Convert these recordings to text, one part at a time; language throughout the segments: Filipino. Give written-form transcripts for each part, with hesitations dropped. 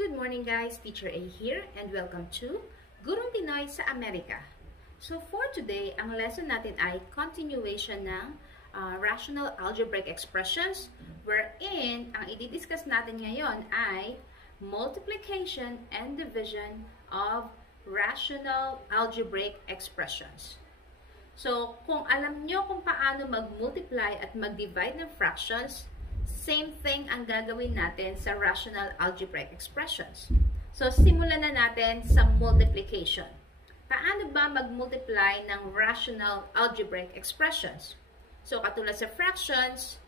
Good morning guys, Teacher A here and welcome to Gurong Pinoy sa Amerika. So for today, ang lesson natin ay continuation ng rational algebraic expressions wherein ang i-discuss natin ngayon ay multiplication and division of rational algebraic expressions. So kung alam nyo kung paano mag-multiply at mag-divide ng fractions, same thing ang gagawin natin sa rational algebraic expressions. So, simulan na natin sa multiplication. Paano ba mag-multiply ng rational algebraic expressions? So, katulad sa fractions,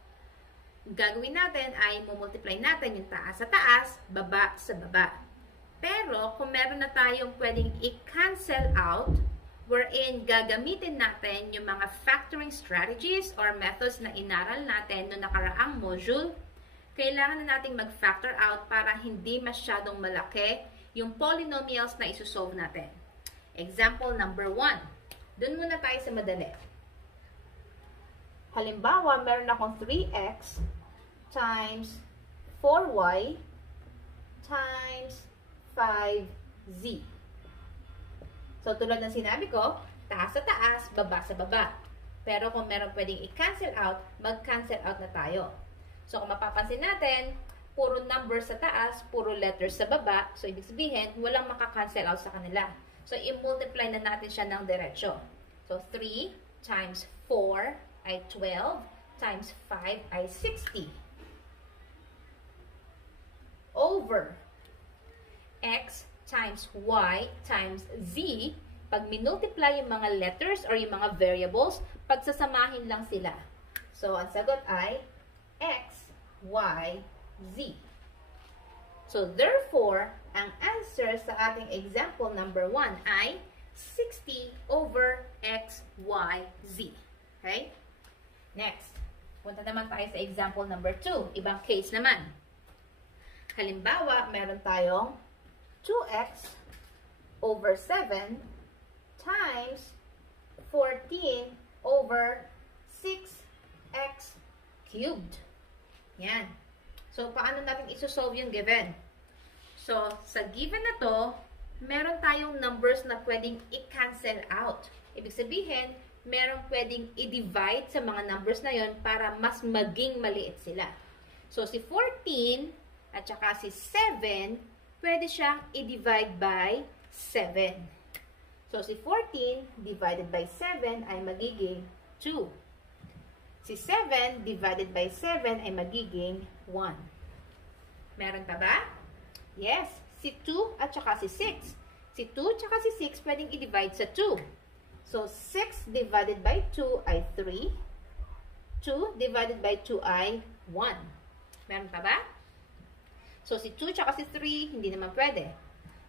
gagawin natin ay multiply natin yung taas sa taas, baba sa baba. Pero, kung meron na tayong pwedeng i-cancel out, wherein gagamitin natin yung mga factoring strategies or methods na inaral natin noong nakaraang module, kailangan na nating mag-factor out para hindi masyadong malaki yung polynomials na isosolve natin. Example number 1. Doon muna tayo sa madali. Halimbawa, meron akong 3x times 4y times 5z. So, tulad ng sinabi ko, taas sa taas, baba sa baba. Pero kung meron pwedeng i-cancel out, mag-cancel out na tayo. So, kung mapapansin natin, puro numbers sa taas, puro letters sa baba. So, ibig sabihin, walang maka-cancel out sa kanila. So, i-multiply na natin siya ng diretsyo. So, 3 times 4 ay 12 times 5 ay 60. Over x times y times z, pag minultiply yung mga letters or yung mga variables, pagsasamahin lang sila. So, ang sagot ay x, y, z. So, therefore, ang answer sa ating example number 1 ay 60 over x, y, z. Okay? Next, punta naman tayo sa example number 2. Ibang case naman. Halimbawa, meron tayong 2x over 7 times 14 over 6x cubed. Yan. So, paano natin isosolve yung given? So, sa given na to, meron tayong numbers na pwedeng i-cancel out. Ibig sabihin, meron pwedeng i-divide sa mga numbers na yon para mas maging maliit sila. So, si 14 at saka si 7, pwede siyang i-divide by 7. So, si 14 divided by 7 ay magiging 2. Si 7 divided by 7 ay magiging 1. Meron pa ba? Yes. Si 2 at saka si 6. Si 2 at saka si 6 pwedeng i-divide sa 2. So, 6 divided by 2 ay 3. 2 divided by 2 ay 1. Meron pa ba? So, si 2 tsaka si 3, hindi naman pwede.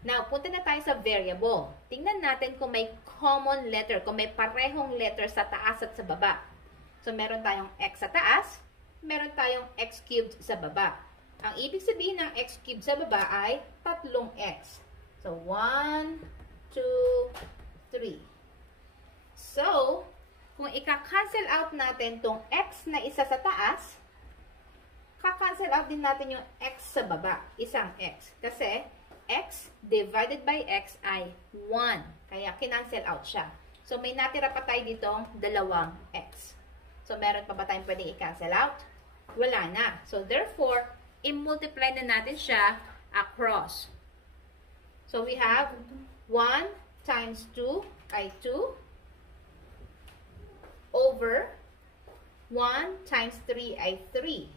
Now, punta na tayo sa variable. Tingnan natin kung may common letter, kung may parehong letter sa taas at sa baba. So, meron tayong x sa taas, meron tayong x cubed sa baba. Ang ibig sabihin ng x cubed sa baba ay 3x. So, 1, 2, 3. So, kung ika-cancel out natin tong x na isa sa taas, ka-cancel out din natin yung x sa baba. Isang x. Kasi, x divided by x ay 1. Kaya, kinancel out siya. So, may natira pa tayo ditong 2 x. So, meron pa ba tayong pwedeng i-cancel out? Wala na. So, therefore, i-multiply na natin siya across. So, we have 1 times 2 ay 2 over 1 times 3 ay 3.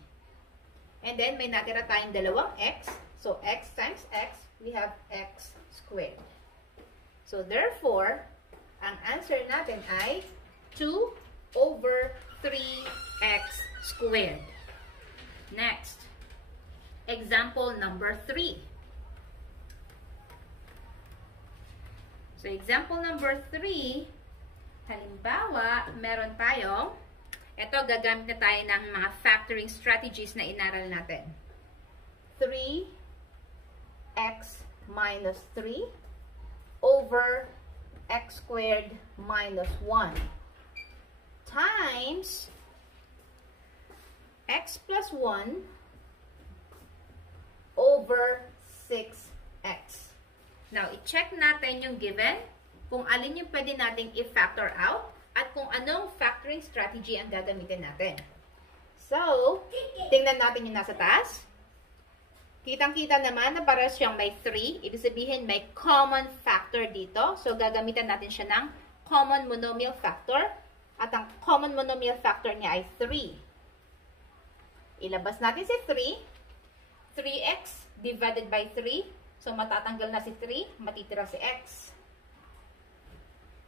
And then, may natira tayong 2x. So, x times x, we have x squared. So, therefore, ang answer natin ay 2 over 3x squared. Next, example number 3. So, example number 3, halimbawa, meron tayong ito, gagamit na tayo ng mga factoring strategies na inaral natin. 3x minus 3 over x squared minus 1 times x plus 1 over 6 check natin yung given, kung alin yung pwede nating i-factor out, at kung anong factoring strategy ang gagamitin natin. So, tingnan natin yung nasa taas. Kitang-kita naman na para siyang may 3. Ibig sabihin, may common factor dito. So, gagamitan natin siya ng common monomial factor. At ang common monomial factor niya ay 3. Ilabas natin si 3. 3x divided by 3. So, matatanggal na si 3. Matitira si x.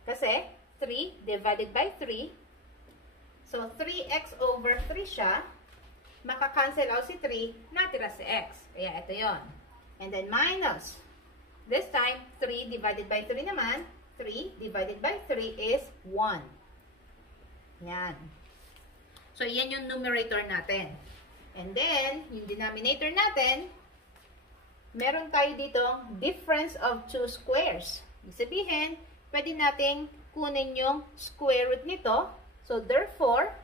Kasi, 3 divided by 3. So, 3x over 3 siya. Maka-cancel out si 3, natira si x. Kaya ito yon. And then minus. This time, 3 divided by 3 naman. 3 divided by 3 is 1. Yan. So, yan yung numerator natin. And then, yung denominator natin, meron tayo ditong difference of two squares. Ibig sabihin, pwede nating kunin yung square root nito. So, therefore,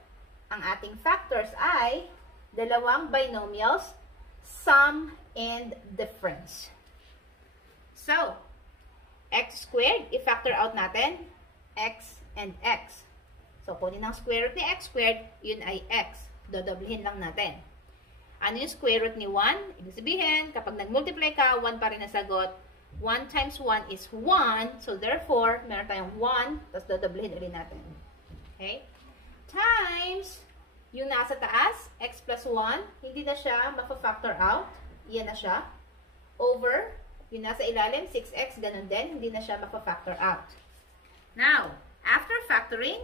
ang ating factors ay dalawang binomials, sum and difference. So, x squared, i-factor out natin, x and x. So, kunin ang square root ni x squared, yun ay x. Dodoblihin lang natin. Ano yung square root ni 1? Ibig sabihin, kapag nag-multiply ka, 1 pa rin ang sagot. 1 times 1 is 1. So, therefore, meron tayong 1, tapos dodoblihin ulit natin. Okay? Times, yung nasa taas, x plus 1, hindi na siya mapa-factor out. Iyan na siya. Over, yung nasa ilalim, 6x, ganun din, hindi na siya mapa-factor out. Now, after factoring,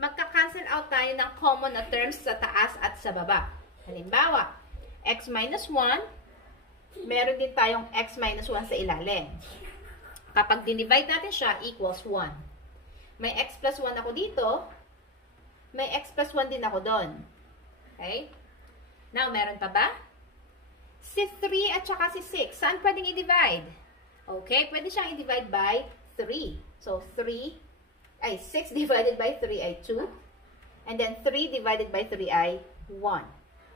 magka-cancel out tayo ng common na terms sa taas at sa baba. Halimbawa, x minus 1, meron din tayong x minus 1 sa ilalim. Kapag dinivide natin siya, equals 1. May x plus 1 ako dito, may x plus 1 din ako doon. Okay? Now, meron pa ba? Si 3 at saka si 6, saan pwedeng i-divide? Okay, pwede siyang i-divide by 3. So, 6 divided by 3 ay 2. And then, 3 divided by 3 ay 1.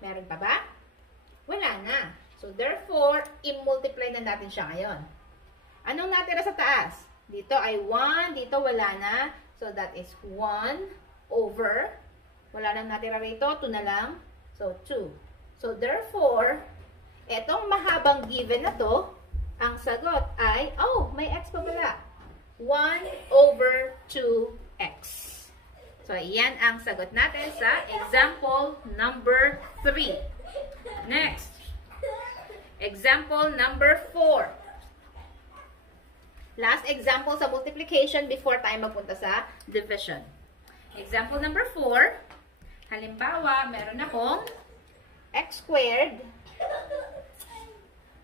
Meron pa ba? Wala na. So, therefore, i-multiply na natin siya ngayon. Anong natira sa taas? Dito ay 1, dito wala na. So, that is 1 over, wala nang natira rito, 2 na lang. So, 2. So, therefore, etong mahabang given na to, ang sagot ay, oh, may x pa pala. 1 over 2x. So, yan ang sagot natin sa example number 3. Next. Example number 4. Last example sa multiplication before tayo magpunta sa division. Example number 4. Halimbawa, meron akong x squared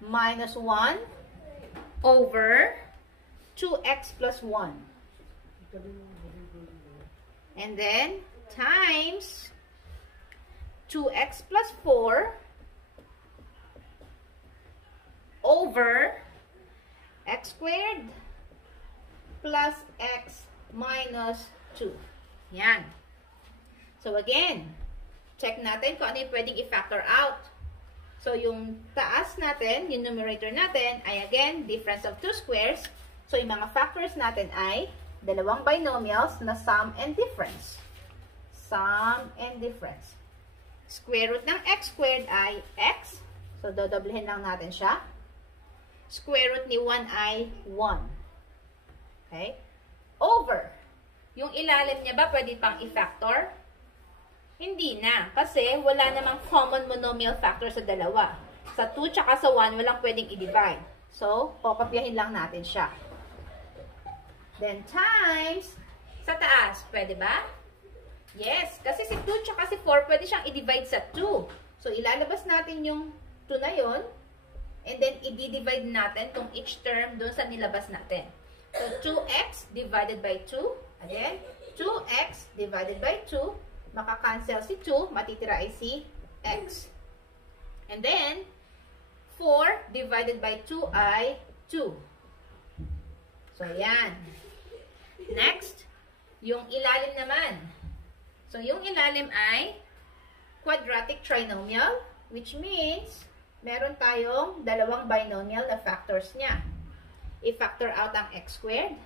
minus 1 over 2x plus 1. And then, times 2x plus 4 over x squared plus x minus 2. Yan. So, again, check natin kung ano yung pwedeng i-factor out. So, yung taas natin, yung numerator natin, ay again, difference of two squares. So, yung mga factors natin ay dalawang binomials na sum and difference. Sum and difference. Square root ng x squared ay x. So, dodoblehin lang natin siya. Square root ni 1 ay 1. Okay? Over. Yung ilalim niya ba pwede pang i-factor? Hindi na. Kasi wala namang common monomial factor sa dalawa. Sa 2 tsaka sa 1, walang pwedeng i-divide. So, kokopyahin lang natin siya. Then, times sa taas. Pwede ba? Yes. Kasi si 2 tsaka si 4, pwede siyang i-divide sa 2. So, ilalabas natin yung 2 na yon. And then, i-divide natin tong each term doon sa nilabas natin. So, 2x divided by 2. Again, 2x divided by 2. Maka-cancel si 2. Matitira ay si x. And then, 4 divided by 2 ay 2. So, yan. Next, yung ilalim naman. So, yung ilalim ay quadratic trinomial, which means meron tayong dalawang binomial na factors niya. I-factor out ang x squared,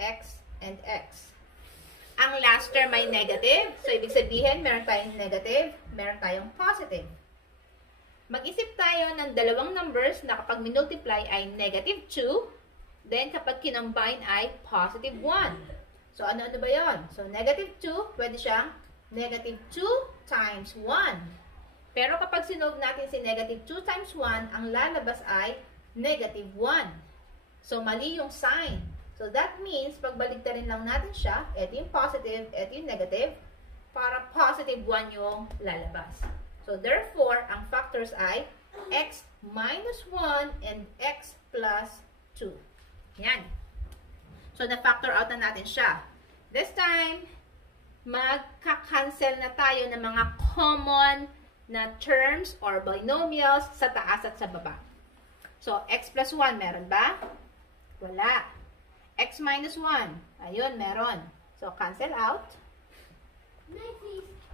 x, and x. Ang last term ay negative. So, ibig sabihin, meron tayong negative, meron tayong positive. Mag-isip tayo ng dalawang numbers na kapag minultiply ay negative 2, then kapag kinombine ay positive 1. So, ano-ano ba yon? So, negative 2, pwede siyang negative 2 times 1. Pero kapag sinolve natin si negative 2 times 1, ang lalabas ay negative 1. So, mali yung sign. So, that means, pagbaligtarin lang natin siya, eto yung positive, eto yung negative, para positive 1 yung lalabas. So, therefore, ang factors ay x minus 1 and x plus 2. Yan. So, na-factor out na natin siya. This time, magka-cancel na tayo ng mga common na terms or binomials sa taas at sa baba. So, x plus 1, meron ba? Wala. X minus 1, ayun, meron. So, cancel out.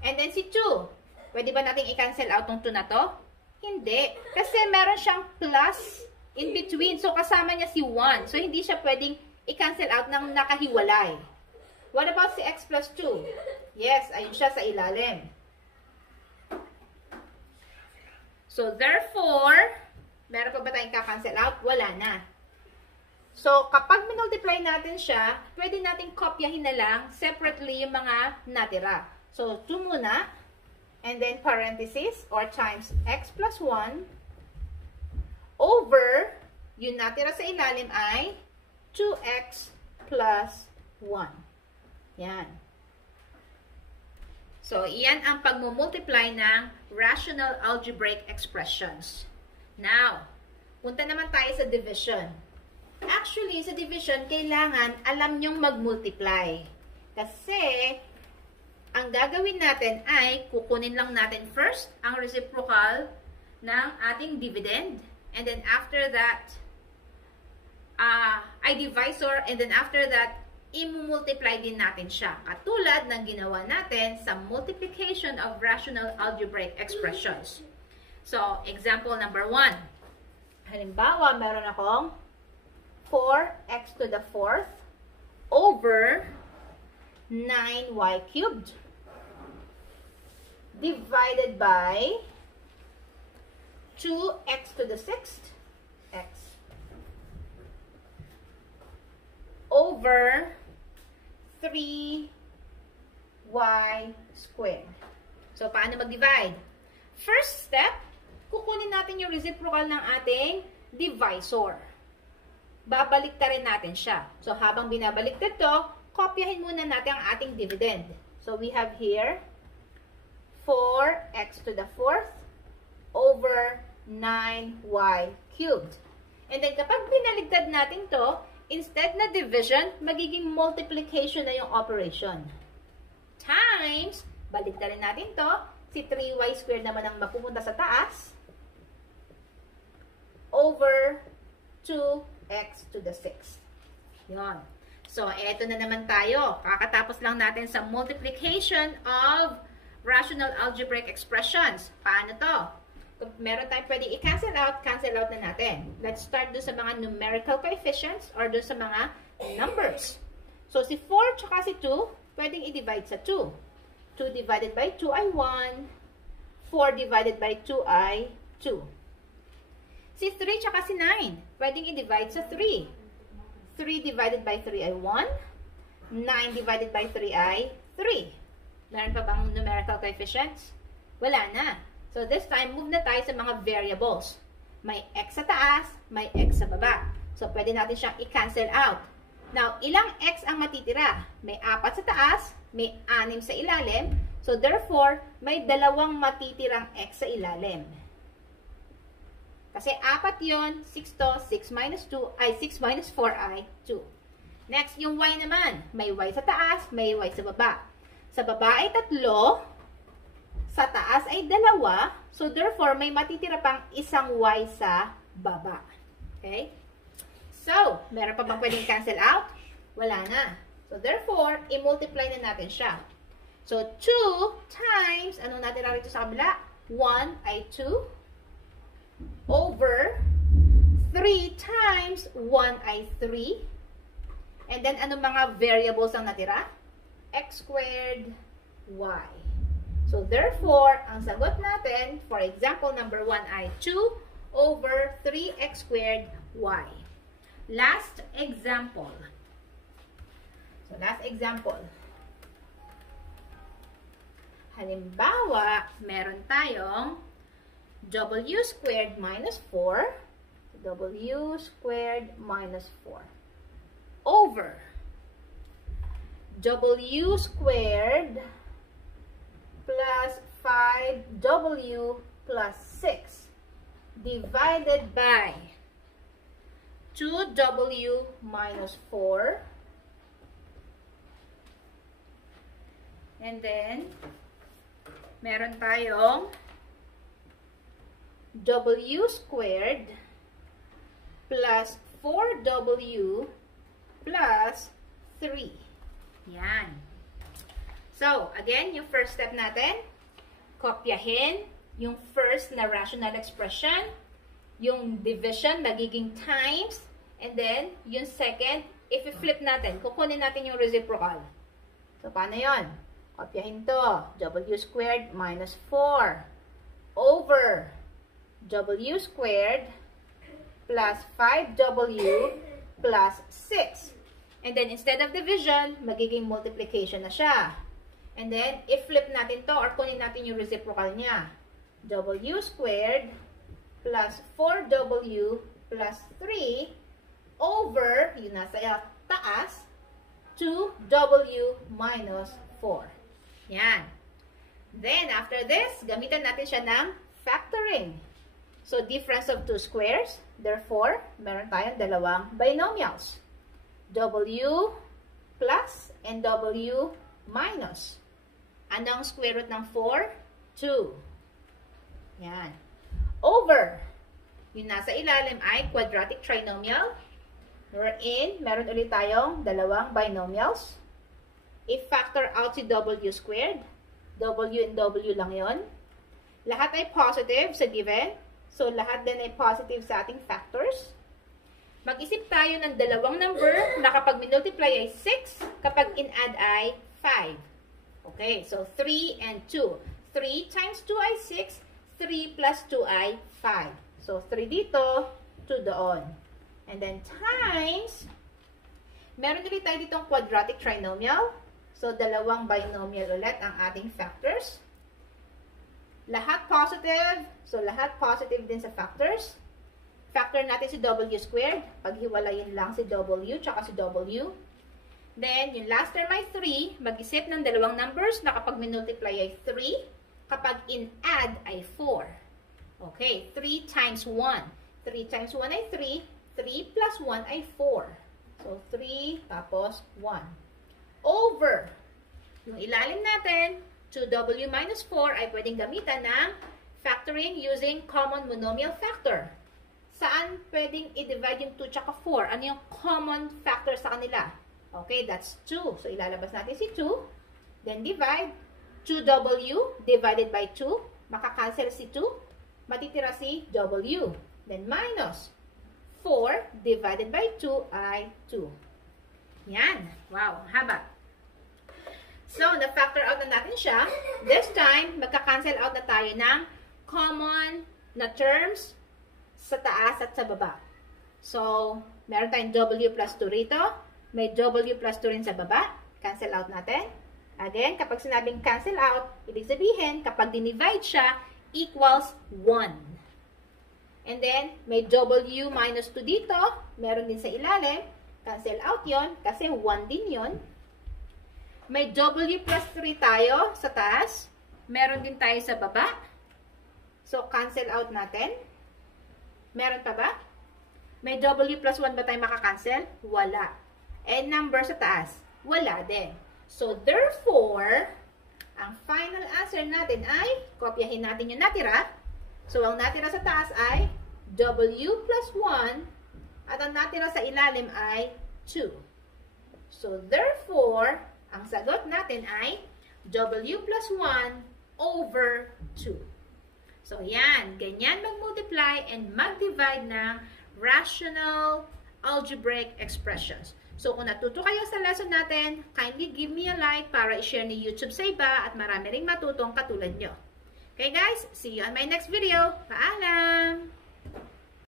And then si 2. Pwede ba natin i-cancel out tong 2 na to? Hindi. Kasi meron siyang plus in between. So, kasama niya si 1. So, hindi siya pwedeng i-cancel out ng nakahiwalay. What about si x plus 2? Yes, ayun siya sa ilalim. So, therefore, meron pa ba tayong ka-cancel out? Wala na. So, kapag minultiply natin siya, pwede natin kopyahin na lang separately yung mga natira. So, 2 muna. And then parenthesis or times x plus 1 over, yung natira sa ilalim ay 2x plus 1. Yan. So, iyan ang pagmumultiply ng rational algebraic expressions. Now, punta naman tayo sa division. Actually, sa division, kailangan alam nyong mag-multiply. Kasi, ang gagawin natin ay kukunin lang natin first ang reciprocal ng ating dividend. And then after that, ay divisor. And then after that, i-multiply din natin siya. Katulad ng ginawa natin sa multiplication of rational algebraic expressions. So, example number 1. Halimbawa, meron akong 4x to the 4th over 9y cubed divided by 2x to the 6th x over 3y squared. So, paano mag-divide? First step, kukunin natin yung reciprocal ng ating divisor. Babaliktarin natin siya. So, habang binabaliktad to, kopyahin muna natin ang ating dividend. So, we have here 4x to the 4th over 9y cubed. And then, kapag binaligtad natin to, instead na division, magiging multiplication na yung operation. Times, baligtarin natin to, si 3y squared naman ang mapupunta sa taas, over 2x to the 6th. Yun. So, eto na naman tayo. Kakatapos lang natin sa multiplication of rational algebraic expressions. Paano to? Kung meron tayong pwede i-cancel out na natin. Let's start doon sa mga numerical coefficients or doon sa mga numbers. So, si 4 tsaka si 2, pwedeng i-divide sa 2. 2 divided by 2 ay 1. 4 divided by 2 ay 2. Si 3 tsaka si 9, pwedeng i-divide sa 3. 3 divided by 3 ay 1. 9 divided by 3 ay 3. Meron pa bang numerical coefficients? Wala na. So, this time, move na tayo sa mga variables. May x sa taas, may x sa baba. So, pwede natin siyang i-cancel out. Now, ilang x ang matitira? May 4 sa taas, may 6 sa ilalim. So, therefore, may 2 matitirang x sa ilalim. Kasi 4 yun, 6 to, 6 minus 2, ay 6 minus 4 ay 2. Next, yung y naman. May y sa taas, may y sa baba. Sa baba ay 3, sa taas ay 2, so therefore, may matitira pang isang y sa baba. Okay? So, meron pa bang pwedeng cancel out? Wala na. So therefore, i-multiply na natin siya. So, 2 times, anong natira rito sa kabila? 1 ay 2 over 3 times times 1 ay 3. And then, ano mga variables ang natira? X squared, y. So, therefore, ang sagot natin, for example, number 1 ay 2 over 3x squared, y. Last example. So, last example. Halimbawa, meron tayong w squared minus 4, w squared minus 4, over w squared plus 5w plus 6 divided by 2w minus 4, and then meron tayong w squared plus 4w plus 3. Yan. So, again, yung first step natin, kopyahin yung first na rational expression, yung division magiging times, and then, yung second, if i-flip natin, kukunin natin yung reciprocal. So, paano yon? Kopyahin to. W squared minus 4 over w squared plus 5w plus 6. And then, instead of division, magiging multiplication na siya. And then, i-flip natin to or kunin natin yung reciprocal niya. W squared plus 4w plus 3 over, yung nasa taas, 2w minus 4. Yan. Then, after this, gamitan natin siya ng factoring. So, difference of two squares. Therefore, meron tayong dalawang binomials. W plus and W minus. Anong square root ng 4? 2. Yan. Over. Yung nasa ilalim ay quadratic trinomial. Wherein, meron ulit tayong dalawang binomials. I-factor out si W squared. W and W lang yon. Lahat ay positive sa given. So, lahat din ay positive sa ating factors. Mag-isip tayo ng dalawang number na kapag minultiply ay 6, kapag in-add ay 5. Okay, so 3 and 2. 3 times 2 ay 6, 3 plus 2 ay 5. So, 3 dito, 2 doon. And then times, meron ulit tayo ditong quadratic trinomial. So, dalawang binomial ulit ang ating factors. Lahat positive. So, lahat positive din sa factors. Factor natin si W squared. Paghiwalayin lang si W tsaka si W. Then, yung last term ay 3. Mag-isip ng dalawang numbers na kapag minultiply ay 3. Kapag in-add ay 4. Okay, 3 times 1. 3 times 1 ay 3. 3 plus 1 ay 4. So, 3 tapos 1. Over. Yung ilalim natin, 2w minus 4 ay pwedeng gamitan ng factoring using common monomial factor. Saan pwedeng i-divide yung 2 tsaka 4? Ano yung common factor sa kanila? Okay, that's 2. So, ilalabas natin si 2. Then, divide. 2w divided by 2. Makakancel si 2. Matitira si w. Then, minus 4 divided by 2 ay 2. Yan. Wow, haba. So, na-factor out na natin siya. This time, magka-cancel out na tayo ng common na terms sa taas at sa baba. So, meron tayong w plus 2 rito. May w plus 2 rin sa baba. Cancel out natin. Again, kapag sinabing cancel out, ibig sabihin, kapag dinivide siya, equals 1. And then, may w minus 2 dito. Meron din sa ilalim. Cancel out yon kasi 1 din yon. May w plus 3 tayo sa taas. Meron din tayo sa baba. So, cancel out natin. Meron pa ba? May w plus 1 ba tayo makakancel? Wala. And number sa taas? Wala din. So, therefore, ang final answer natin ay, kopyahin natin yung natira. So, ang natira sa taas ay w plus 1 at ang natira sa ilalim ay 2. So, therefore, ang sagot natin ay w plus 1 over 2. So, yan. Ganyan mag-multiply and mag-divide ng rational algebraic expressions. So, kung natuto kayo sa lesson natin, kindly give me a like para i-share ni YouTube sa iba at marami ring matutong katulad nyo. Okay guys, see you on my next video. Paalam!